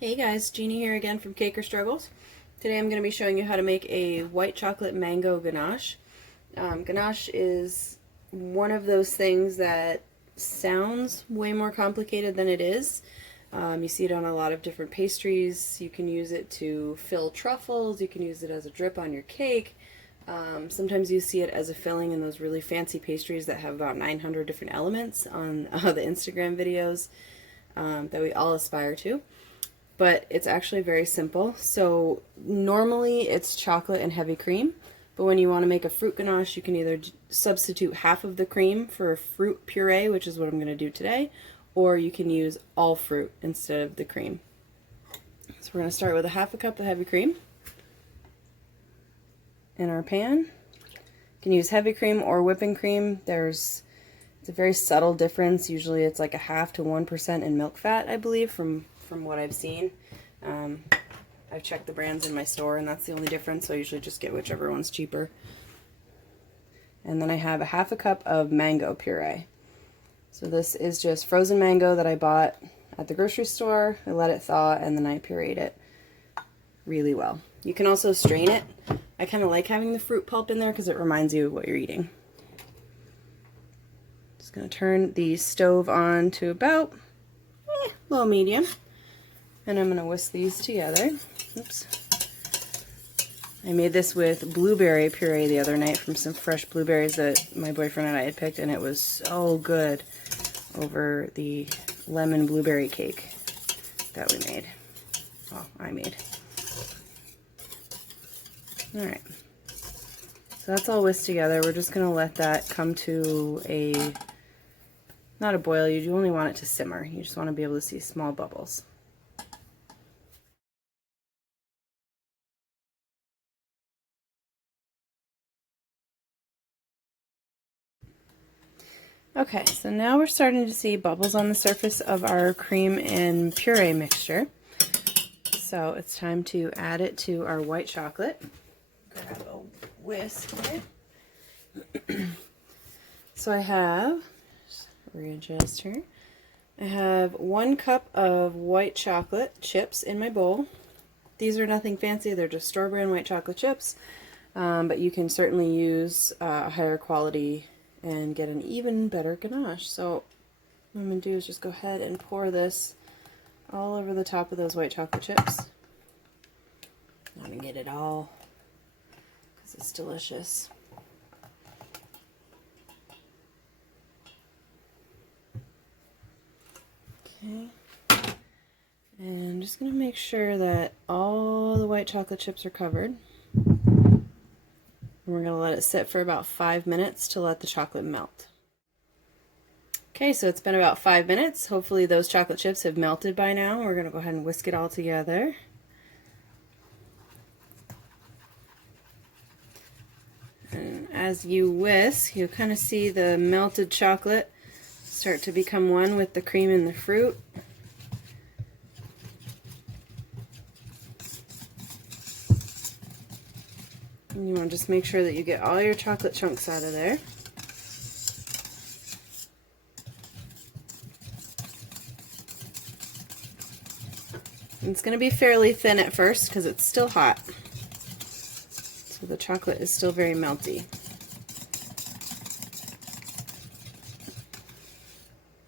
Hey guys, Jeannie here again from Caker Struggles. Today I'm going to be showing you how to make a white chocolate mango ganache. Ganache is one of those things that sounds way more complicated than it is. You see it on a lot of different pastries. You can use it to fill truffles, you can use it as a drip on your cake. Sometimes you see it as a filling in those really fancy pastries that have about 900 different elements on the Instagram videos that we all aspire to. But it's actually very simple. So normally it's chocolate and heavy cream, but when you want to make a fruit ganache, you can either substitute half of the cream for a fruit puree, which is what I'm going to do today, or you can use all fruit instead of the cream. So we're going to start with a half a cup of heavy cream in our pan. You can use heavy cream or whipping cream. It's a very subtle difference. Usually it's like a half to 1% in milk fat, I believe, from what I've seen. I've checked the brands in my store and that's the only difference, so I usually just get whichever one's cheaper. And then I have a half a cup of mango puree. So this is just frozen mango that I bought at the grocery store. I let it thaw and then I pureed it really well. You can also strain it. I kind of like having the fruit pulp in there because it reminds you of what you're eating. Just going to turn the stove on to about low medium. And I'm going to whisk these together. Oops. I made this with blueberry puree the other night from some fresh blueberries that my boyfriend and I had picked, and it was so good over the lemon blueberry cake that we made. Well, I made. Alright. So that's all whisked together. We're just going to let that come to not a boil, you only want it to simmer. You just want to be able to see small bubbles. Okay, so now we're starting to see bubbles on the surface of our cream and puree mixture. So it's time to add it to our white chocolate. Grab a whisk here. So I have, just readjust here. I have 1 cup of white chocolate chips in my bowl. These are nothing fancy, they're just store brand white chocolate chips. But you can certainly use a higher quality and get an even better ganache. So what I'm going to do is just go ahead and pour this all over the top of those white chocolate chips. I'm going to get it all because it's delicious. Okay. And I'm just going to make sure that all the white chocolate chips are covered. We're going to let it sit for about 5 minutes to let the chocolate melt. Okay, so it's been about 5 minutes. Hopefully those chocolate chips have melted by now. We're going to go ahead and whisk it all together. And as you whisk, you'll kind of see the melted chocolate start to become one with the cream and the fruit. And you want to just make sure that you get all your chocolate chunks out of there. And it's going to be fairly thin at first because it's still hot. So the chocolate is still very melty.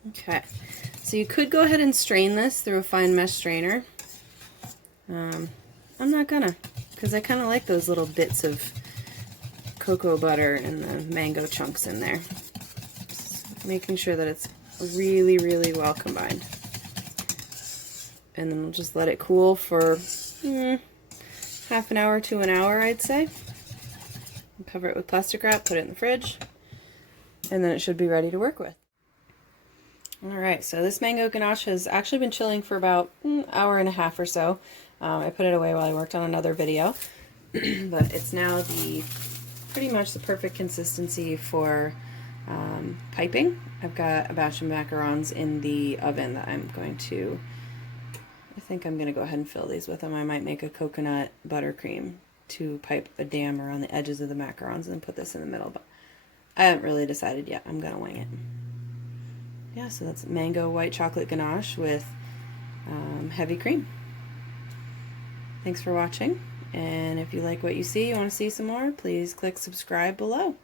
Okay, so you could go ahead and strain this through a fine mesh strainer. I'm not gonna, because I kind of like those little bits of cocoa butter and the mango chunks in there. Just making sure that it's really, really well combined. And then we'll just let it cool for half an hour to an hour, I'd say. And cover it with plastic wrap, put it in the fridge, and then it should be ready to work with. Alright, so this mango ganache has actually been chilling for about an hour and a half or so. I put it away while I worked on another video, but it's now pretty much the perfect consistency for piping. I've got a batch of macarons in the oven that I think I'm going to go ahead and fill these with them. I might make a coconut buttercream to pipe a dam around the edges of the macarons and put this in the middle, but I haven't really decided yet. I'm going to wing it. Yeah, so that's mango white chocolate ganache with heavy cream. Thanks for watching, and if you like what you see, you want to see some more, please click subscribe below.